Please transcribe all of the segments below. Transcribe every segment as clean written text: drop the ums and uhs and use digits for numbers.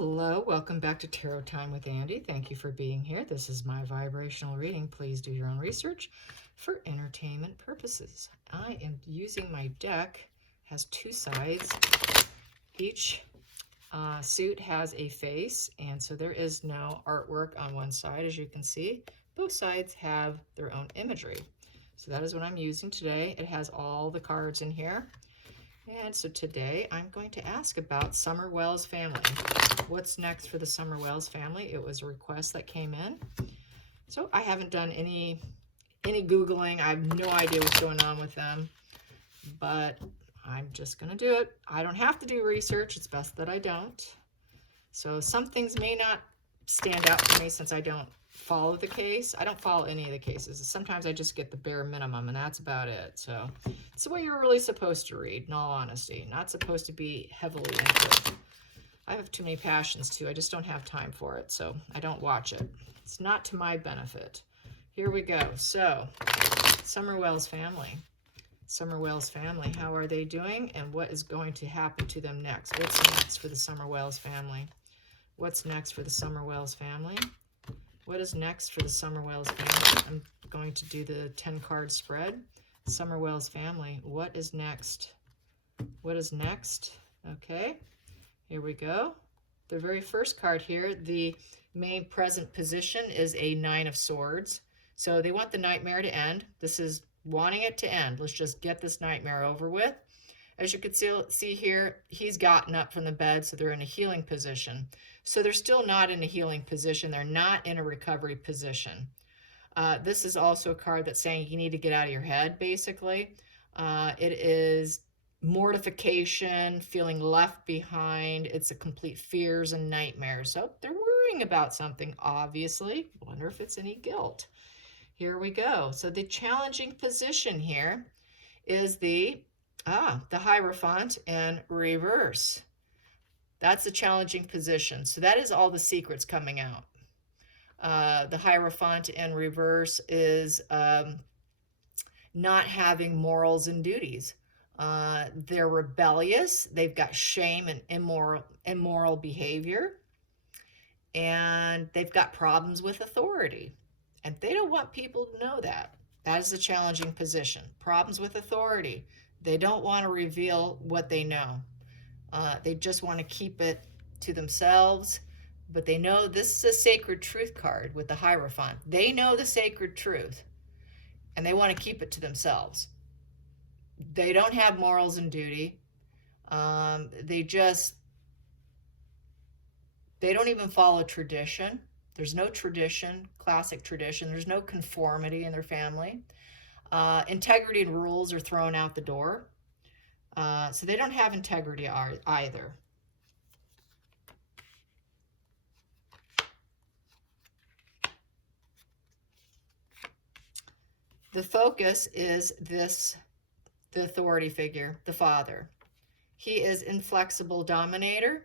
Hello, welcome back to Tarot Time with Andy. Thank you for being here. This is my vibrational reading. Please do your own research for entertainment purposes. I am using my deck, has two sides. Each suit has a face, and so there is no artwork on one side, as you can see. Both sides have their own imagery. So that is what I'm using today. It has all the cards in here. And so today I'm going to ask about Summer Wells family. What's next for the Summer Wells family? It was a request that came in. So I haven't done any Googling. I have no idea what's going on with them, but I'm just going to do it. I don't have to do research. It's best that I don't. So some things may not stand out to me since I don't follow the case. I don't follow any of the cases. Sometimes I just get the bare minimum, and that's about it. So it's the way you're really supposed to read, in all honesty. Not supposed to be heavily into it. I have too many passions, too. I just don't have time for it, so I don't watch it. It's not to my benefit. Here we go. So, Summer Wells family. Summer Wells family, how are they doing, and what is going to happen to them next? What's next for the Summer Wells family? What's next for the Summer Wells family? What is next for the Summer Wells family? I'm going to do the 10-card spread. Summer Wells family, what is next? What is next? Okay, here we go. The very first card here, the main present position is a 9 of Swords. So they want the nightmare to end. This is wanting it to end. Let's just get this nightmare over with. As you can see here, he's gotten up from the bed, so they're in a healing position. So they're still not in a healing position. They're not in a recovery position. This is also a card that's saying you need to get out of your head, basically. It is mortification, feeling left behind. It's a complete fears and nightmares. So they're worrying about something, obviously. Wonder if it's any guilt. Here we go. So the challenging position here is the Hierophant in reverse. That's the challenging position. So that is all the secrets coming out. The Hierophant in reverse is not having morals and duties. They're rebellious. They've got shame and immoral behavior. And they've got problems with authority. And they don't want people to know that. That is the challenging position. Problems with authority. They don't want to reveal what they know. They just want to keep it to themselves. But they know this is a sacred truth card with the Hierophant. They know the sacred truth. And they want to keep it to themselves. They don't have morals and duty. They don't even follow tradition. There's no tradition, classic tradition. There's no conformity in their family. Integrity and rules are thrown out the door. So they don't have integrity either. The focus is the authority figure, the father. He is inflexible dominator.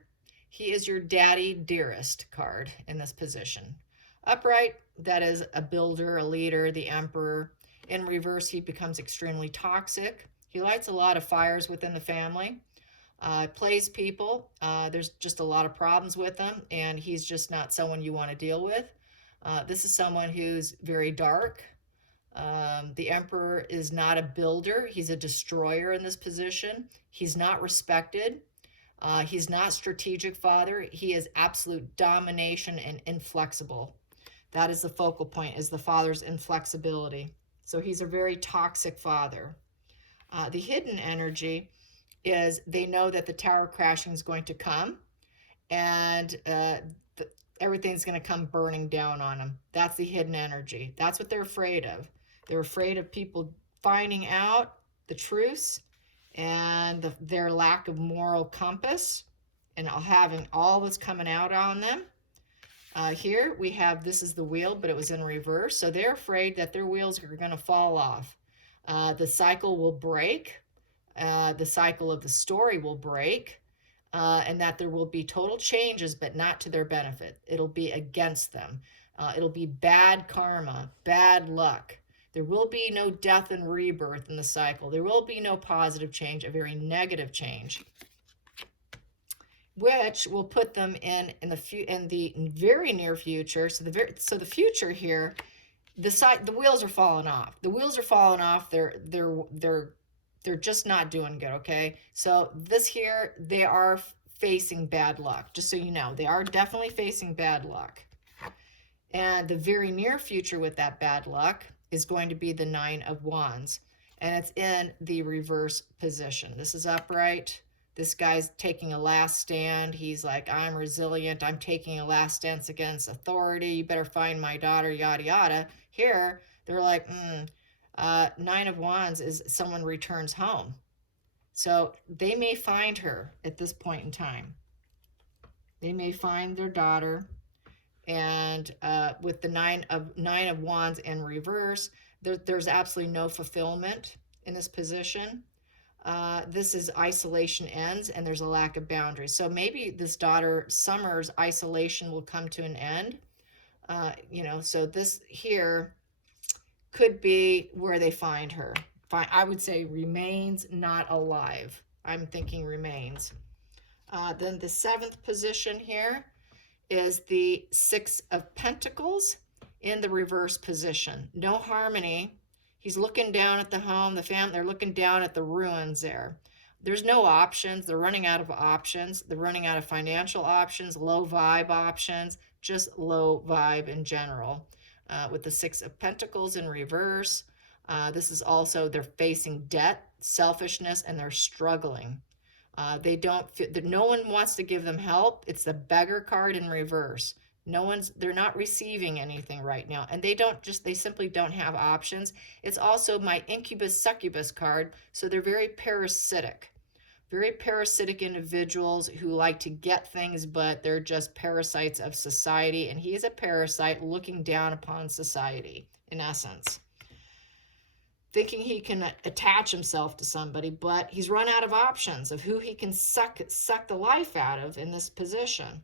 He is your daddy dearest card in this position. Upright, that is a builder, a leader, the emperor. In reverse, he becomes extremely toxic. He lights a lot of fires within the family. Plays people. There's just a lot of problems with him, and he's just not someone you want to deal with. This is someone who's very dark. The emperor is not a builder. He's a destroyer in this position. He's not respected. He's not strategic father. He is absolute domination and inflexible. That is the focal point, is the father's inflexibility. So he's a very toxic father. The hidden energy is they know that the tower crashing is going to come, and everything's going to come burning down on them. That's the hidden energy. That's what they're afraid of. They're afraid of people finding out the truths and their lack of moral compass and having all this coming out on them. Here we have, this is the wheel, but it was in reverse. So they're afraid that their wheels are going to fall off. The cycle will break. The cycle of the story will break. And that there will be total changes, but not to their benefit. It'll be against them. It'll be bad karma, bad luck. There will be no death and rebirth in the cycle. There will be no positive change, a very negative change. which will put them in the very near future. So the future here, the wheels are falling off. The wheels are falling off. They're just not doing good. Okay, so this here, they are facing bad luck. Just so you know, they are definitely facing bad luck. And the very near future with that bad luck is going to be the Nine of Wands. And it's in the reverse position. This is upright. This guy's taking a last stand. He's like, I'm resilient. I'm taking a last stance against authority. You better find my daughter, yada, yada. Here, they're like, Nine of Wands is someone returns home. So they may find her at this point in time. They may find their daughter. And with the nine of Wands in reverse, there's absolutely no fulfillment in this position. This is isolation ends, and there's a lack of boundaries. So maybe this daughter Summer's isolation will come to an end. So this here could be where they find her. I would say remains, not alive. I'm thinking remains. Then the seventh position here is the Six of Pentacles in the reverse position. No harmony. He's looking down at the home, the family. They're looking down at the ruins there. There's no options. They're running out of options. They're running out of financial options, low vibe options, just low vibe in general. With the Six of Pentacles in reverse, this is also, they're facing debt, selfishness, and they're struggling. They don't feel that no one wants to give them help. It's the beggar card in reverse. They're not receiving anything right now. And they simply don't have options. It's also my incubus succubus card. So they're very parasitic individuals who like to get things, but they're just parasites of society. And he is a parasite looking down upon society, in essence, thinking he can attach himself to somebody, but he's run out of options of who he can suck the life out of in this position.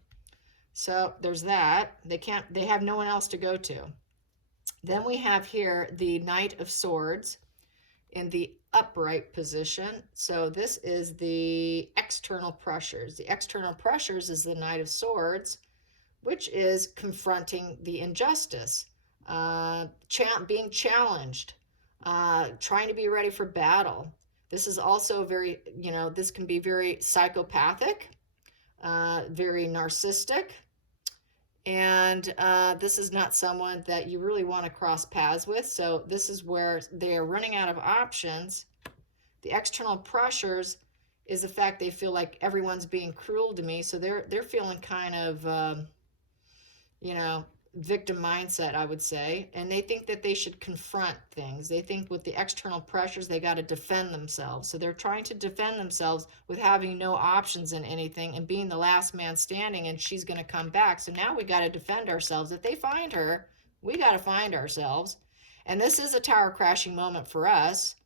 So there's that. They have no one else to go to. Then we have here the Knight of Swords in the upright position. So this is the external pressures. The external pressures is the Knight of Swords, which is confronting the injustice, being challenged, trying to be ready for battle. This is also very, this can be very psychopathic, very narcissistic, and this is not someone that you really want to cross paths with. So this is where they are running out of options. The external pressures is the fact they feel like everyone's being cruel to me, so they're feeling kind of, victim mindset, I would say, and they think that they should confront things. They think with the external pressures, they got to defend themselves. So they're trying to defend themselves with having no options in anything and being the last man standing, and she's going to come back. So now we got to defend ourselves. If they find her, we got to find ourselves. And this is a tower crashing moment for us.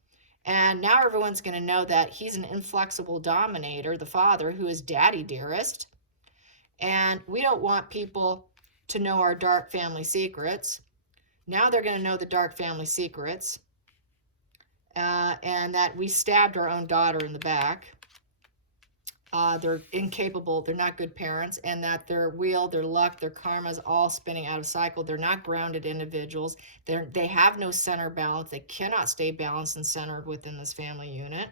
And now everyone's going to know that he's an inflexible dominator, the father, who is daddy dearest. And we don't want people to know our dark family secrets. Now they're going to know the dark family secrets, and that we stabbed our own daughter in the back. They're incapable, they're not good parents, and that their wheel, their luck, their karma is all spinning out of cycle. They're not grounded individuals. They have no center balance. They cannot stay balanced and centered within this family unit.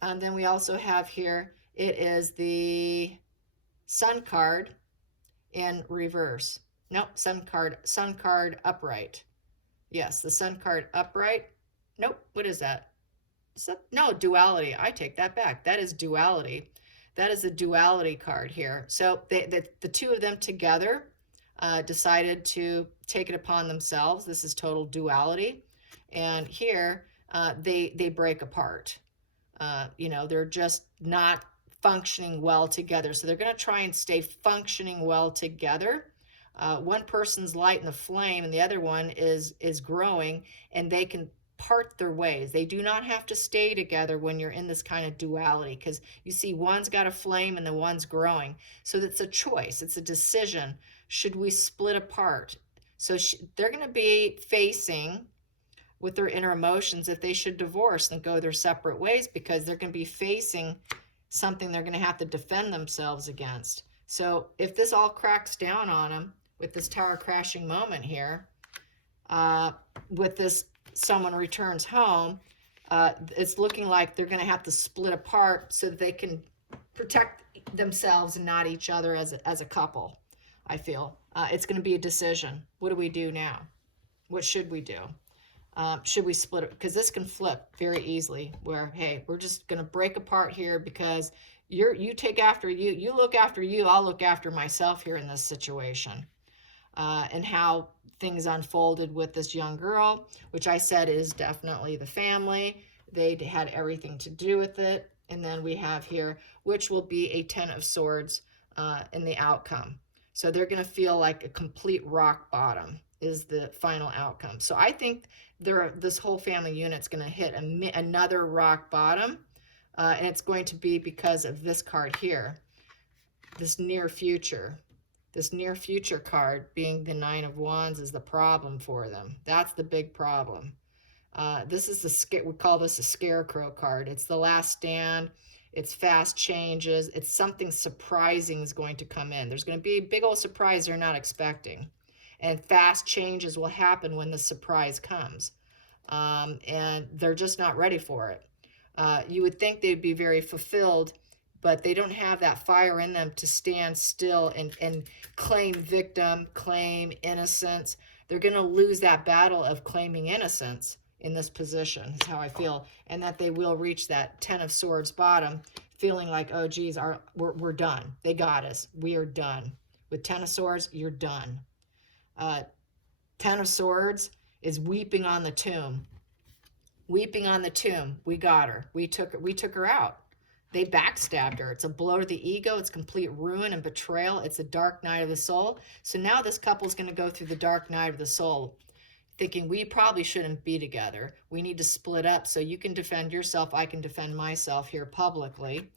And then we also have here, it is the Sun card in reverse. Nope, sun card upright. Yes, the Sun card upright. Nope, what is that? No, duality. I take that back. That is duality. That is the duality card here. So the two of them together decided to take it upon themselves. This is total duality. And here they break apart. They're just not functioning well together. So they're going to try and stay functioning well together. One person's light in the flame and the other one is growing, and they can part their ways. They do not have to stay together when you're in this kind of duality, because you see one's got a flame and the one's growing. So it's a choice. It's a decision. Should we split apart? So they're going to be facing with their inner emotions that they should divorce and go their separate ways, because they're going to be facing something they're going to have to defend themselves against. So if this all cracks down on them with this tower crashing moment here, with this someone returns home, it's looking like they're going to have to split apart so that they can protect themselves and not each other as a couple, I feel. It's going to be a decision. What do we do now? What should we do? Should we split it? Because this can flip very easily where, hey, we're just going to break apart here because you take after you look after you, I'll look after myself here in this situation. And how things unfolded with this young girl, which I said is definitely the family. They had everything to do with it. And then we have here, which will be a 10 of Swords in the outcome. So they're going to feel like a complete rock bottom is the final outcome. So I think this whole family unit's going to hit another rock bottom. And it's going to be because of this card here, this near future. This near future card being the 9 of Wands is the problem for them. That's the big problem. This is we call this a scarecrow card. It's the last stand. It's fast changes. It's something surprising is going to come in. There's going to be a big old surprise they're not expecting. And fast changes will happen when the surprise comes. And they're just not ready for it. You would think they'd be very fulfilled, but they don't have that fire in them to stand still and claim victim, claim innocence. They're going to lose that battle of claiming innocence in this position, is how I feel. And that they will reach that 10 of Swords bottom, feeling like, oh, geez, we're done. They got us. We are done. With 10 of Swords, you're done. 10 of Swords is weeping on the tomb. Weeping on the tomb. We got her. We took her out. They backstabbed her. It's a blow to the ego. It's complete ruin and betrayal. It's a dark night of the soul. So now this couple's going to go through the dark night of the soul, thinking we probably shouldn't be together. We need to split up so you can defend yourself. I can defend myself here publicly.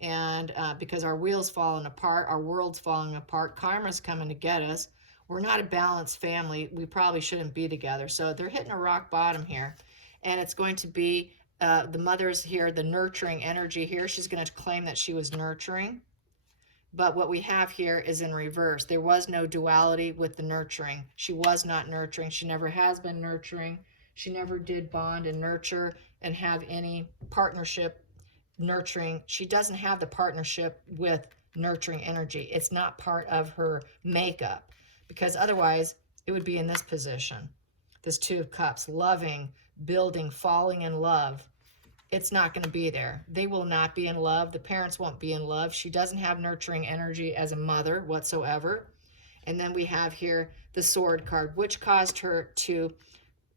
And because our wheel's falling apart, our world's falling apart, karma's coming to get us. We're not a balanced family. We probably shouldn't be together. So they're hitting a rock bottom here. And it's going to be the mother's here, the nurturing energy here. She's going to claim that she was nurturing. But what we have here is in reverse. There was no duality with the nurturing. She was not nurturing. She never has been nurturing. She never did bond and nurture and have any partnership nurturing. She doesn't have the partnership with nurturing energy. It's not part of her makeup, because otherwise it would be in this position. This 2 of Cups, loving, building, falling in love. It's not going to be there. They will not be in love. The parents won't be in love. She doesn't have nurturing energy as a mother whatsoever. And then we have here the Sword card, which caused her to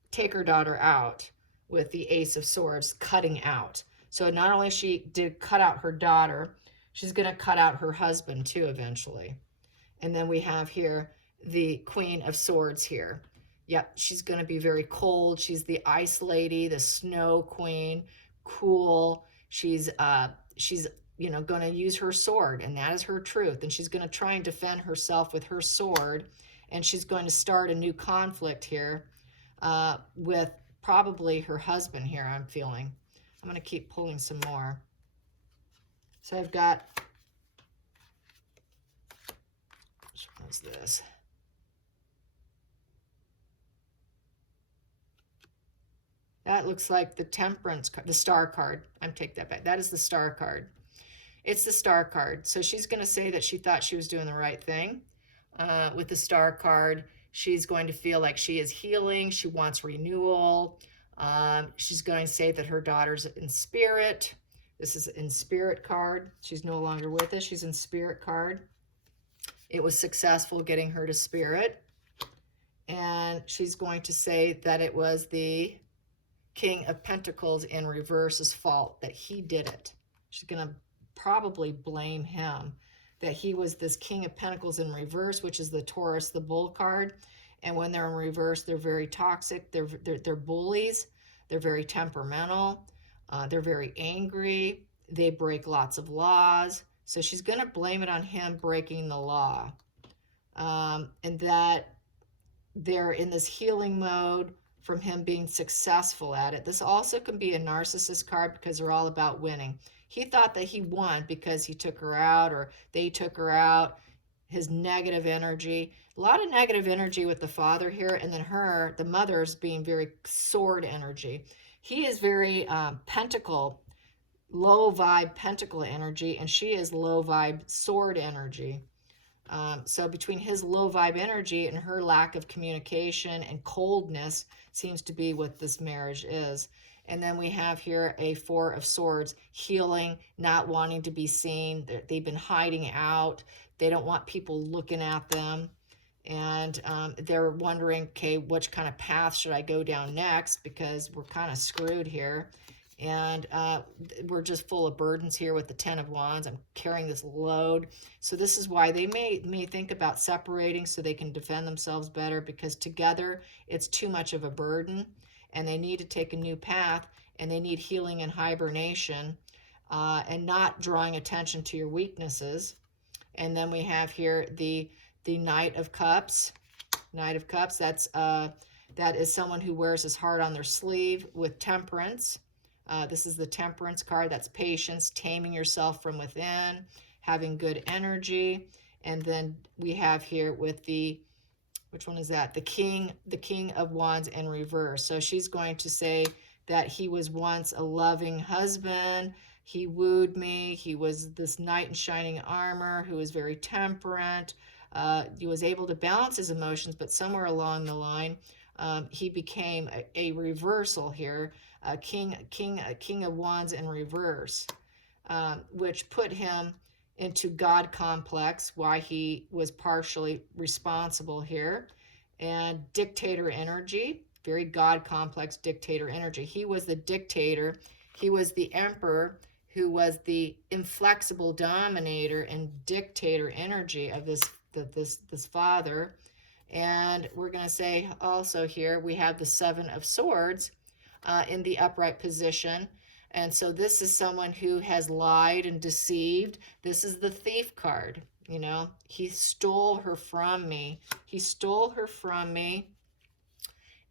take her daughter out with the Ace of Swords, cutting out. So not only she did cut out her daughter, she's going to cut out her husband too eventually. And then we have here the Queen of Swords here. Yep, she's going to be very cold. She's the ice lady, the snow queen, cool. She's you know, going to use her sword, and that is her truth. And she's going to try and defend herself with her sword, and she's going to start a new conflict here with probably her husband here, I'm feeling. I'm going to keep pulling some more. So I've got, which one is this? That looks like the Temperance card, the Star card. I'm take that back. That is the Star card. It's the Star card. So she's going to say that she thought she was doing the right thing. With the Star card, she's going to feel like she is healing. She wants renewal. She's going to say that her daughter's in spirit. This is in spirit card. She's no longer with us. She's in spirit card. It was successful getting her to spirit. And she's going to say that it was the King of Pentacles in reverse's fault, that he did it. She's going to probably blame him, that he was this King of Pentacles in reverse, which is the Taurus, the Bull card. And when they're in reverse, they're very toxic. They're bullies. They're very temperamental. They're very angry. They break lots of laws. So she's going to blame it on him breaking the law. And that they're in this healing mode from him being successful at it. This also can be a narcissist card because they're all about winning. He thought that he won because he took her out or they took her out. His negative energy, a lot of negative energy with the father here, and then her, the mother's being very sword energy. He is very pentacle, low vibe pentacle energy, and she is low vibe sword energy. So between his low vibe energy and her lack of communication and coldness seems to be what this marriage is. And then we have here a Four of Swords, healing, not wanting to be seen. They've been hiding out. They don't want people looking at them. And they're wondering, okay, which kind of path should I go down next? Because we're kind of screwed here. And we're just full of burdens here with the Ten of Wands. I'm carrying this load. So this is why they may think about separating so they can defend themselves better, because together it's too much of a burden and they need to take a new path, and they need healing and hibernation and not drawing attention to your weaknesses. And then we have here the Knight of Cups. Knight of Cups, that is someone who wears his heart on their sleeve with temperance. This is the Temperance card. That's patience, taming yourself from within, having good energy. And then we have here with the, which one is that? The King of Wands in reverse. So she's going to say that he was once a loving husband. He wooed me. He was this knight in shining armor who was very temperate. He was able to balance his emotions, but somewhere along the line, he became a reversal here. King of Wands in reverse, which put him into God complex, why he was partially responsible here, and dictator energy, very God complex dictator energy. He was the dictator. He was the emperor who was the inflexible dominator and dictator energy of this father. And we're going to say also here we have the Seven of Swords in the upright position. And so this is someone who has lied and deceived. This is the Thief card. You know, he stole her from me. He stole her from me.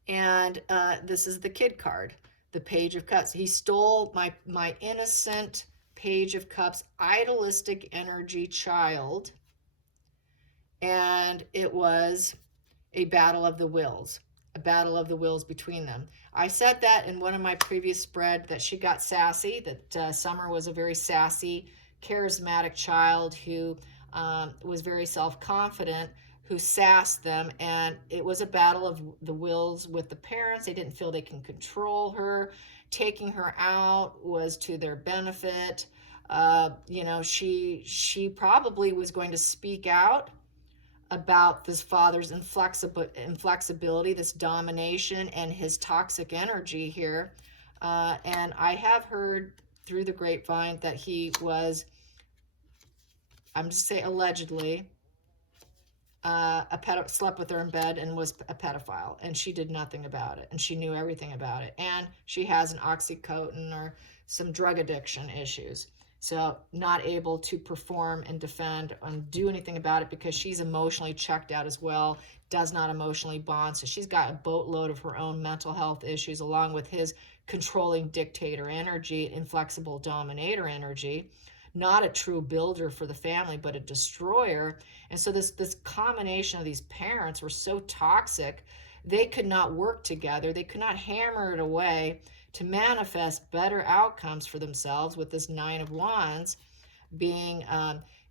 And this is the Kid card, the Page of Cups. He stole my innocent Page of Cups, idealistic energy child. And it was a battle of the wills. A battle of the wills between them. I said that in one of my previous spread that she got sassy, that Summer was a very sassy, charismatic child who was very self-confident, who sassed them, and it was a battle of the wills with the parents. They didn't feel they can control her. Taking her out was to their benefit. You know, she probably was going to speak out about this father's inflexibility, this domination, and his toxic energy here. And I have heard through the grapevine that he was, I'm just saying allegedly, slept with her in bed and was a pedophile. And she did nothing about it. And she knew everything about it. And she has an Oxycontin or some drug addiction issues. So not able to perform and defend and do anything about it because she's emotionally checked out as well, does not emotionally bond. So she's got a boatload of her own mental health issues along with his controlling dictator energy, inflexible dominator energy, not a true builder for the family, but a destroyer. And so this combination of these parents were so toxic, they could not work together. They could not hammer it away to manifest better outcomes for themselves, with this Nine of Wands being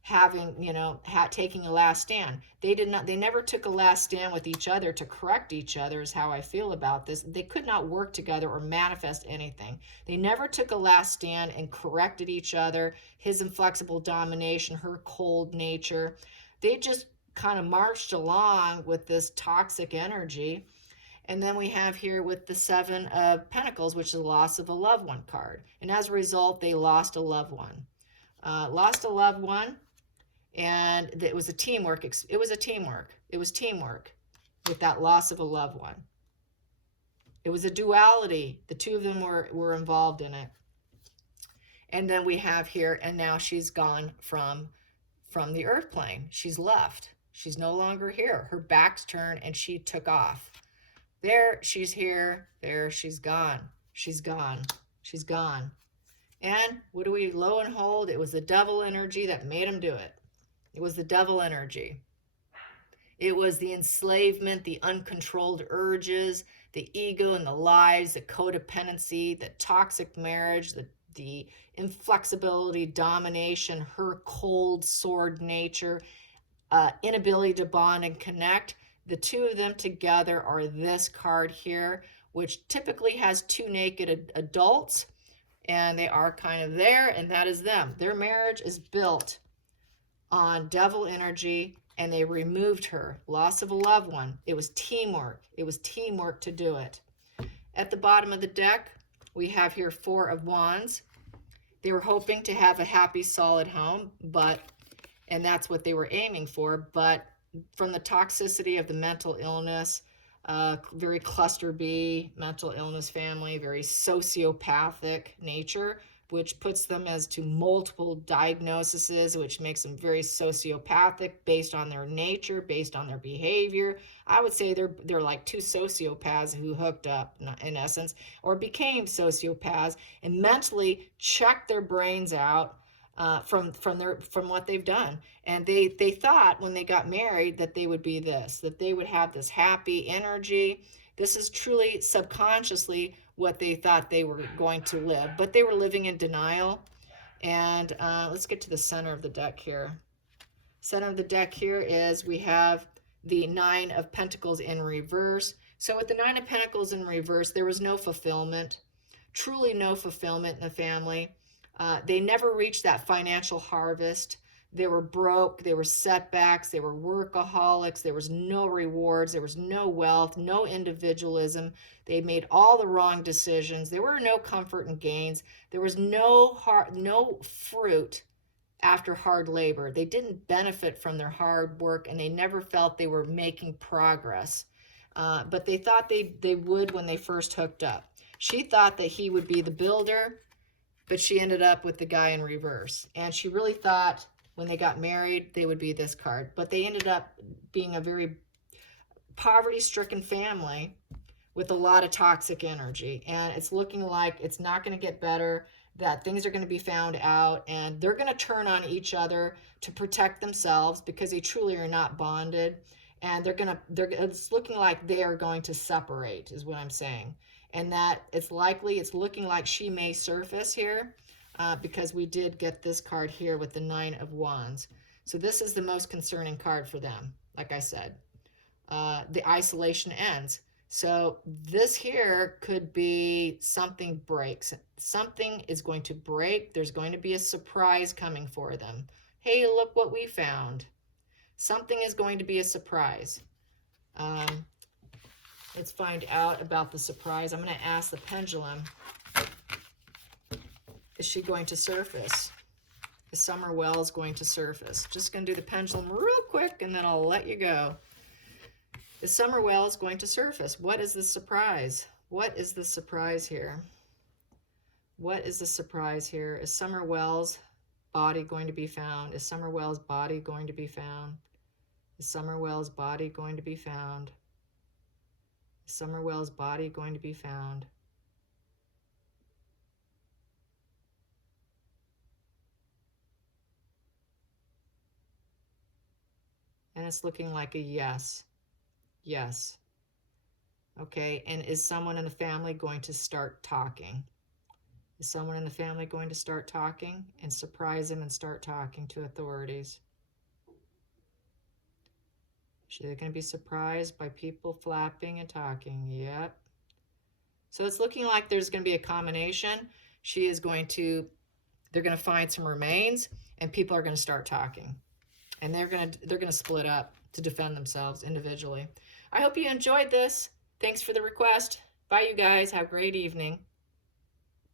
having, you know, taking a last stand. They never took a last stand with each other to correct each other, is how I feel about this. They could not work together or manifest anything. They never took a last stand and corrected each other, his inflexible domination, her cold nature. They just kind of marched along with this toxic energy. And then we have here with the Seven of Pentacles, which is the loss of a loved one card. And as a result, they lost a loved one. Lost a loved one, and it was a teamwork. It was teamwork with that loss of a loved one. It was a duality. The two of them were involved in it. And then we have here, and now she's gone from the earth plane. She's left. She's no longer here. Her back's turned, and she took off. There, she's here. There, she's gone. She's gone. She's gone. And what do we, lo and behold, it was the devil energy that made them do it. It was the devil energy. It was the enslavement, the uncontrolled urges, the ego and the lies, the codependency, the toxic marriage, the inflexibility, domination, her cold sword nature, inability to bond and connect. The two of them together are this card here, which typically has two naked adults, and they are kind of there, and that is them. Their marriage is built on devil energy, and they removed her. Loss of a loved one. It was teamwork. It was teamwork to do it. At the bottom of the deck, we have here Four of Wands. They were hoping to have a happy, solid home, and that's what they were aiming for, but from the toxicity of the mental illness, very cluster B mental illness family, very sociopathic nature, which puts them as to multiple diagnoses, which makes them very sociopathic based on their nature, based on their behavior. I would say they're like two sociopaths who hooked up, in essence, or became sociopaths and mentally checked their brains out from what they've done. And they thought when they got married that they would be this, that they would have this happy energy. This is truly subconsciously what they thought they were going to live, but they were living in denial. And let's get to the center of the deck here. Center of the deck here is we have the Nine of Pentacles in reverse. So with the Nine of Pentacles in reverse, there was no fulfillment, truly no fulfillment in the family. They never reached that financial harvest. They were broke, there were setbacks, they were workaholics, there was no rewards, there was no wealth, no individualism. They made all the wrong decisions. There were no comfort and gains. There was no fruit after hard labor. They didn't benefit from their hard work, and they never felt they were making progress. But they thought they would when they first hooked up. She thought that he would be the builder, but she ended up with the guy in reverse. And she really thought when they got married, they would be this card. But they ended up being a very poverty-stricken family with a lot of toxic energy. And it's looking like it's not going to get better, that things are going to be found out, and they're going to turn on each other to protect themselves because they truly are not bonded. And it's looking like they are going to separate, is what I'm saying. And that it's looking like she may surface here because we did get this card here with the Nine of Wands. So this is the most concerning card for them, like I said. The isolation ends. So this here could be something breaks. Something is going to break. There's going to be a surprise coming for them. Hey, look what we found. Something is going to be a surprise. Let's find out about the surprise. I'm going to ask the Pendulum, is she going to surface? Is Summer Wells going to surface? Just going to do the Pendulum real quick, and then I'll let you go. Is Summer Wells going to surface? What is the surprise? What is the surprise here? What is the surprise here? Is Summer Wells' body going to be found? Is Summer Wells' body going to be found? Is Summer Wells' body going to be found? Is Summer Wells' body going to be found? And it's looking like a yes. Yes. Okay, and is someone in the family going to start talking? Is someone in the family going to start talking and surprise them and start talking to authorities? They're going to be surprised by people flapping and talking. Yep. So it's looking like there's going to be a combination. They're going to find some remains, and people are going to start talking. And they're going to split up to defend themselves individually. I hope you enjoyed this. Thanks for the request. Bye, you guys. Have a great evening.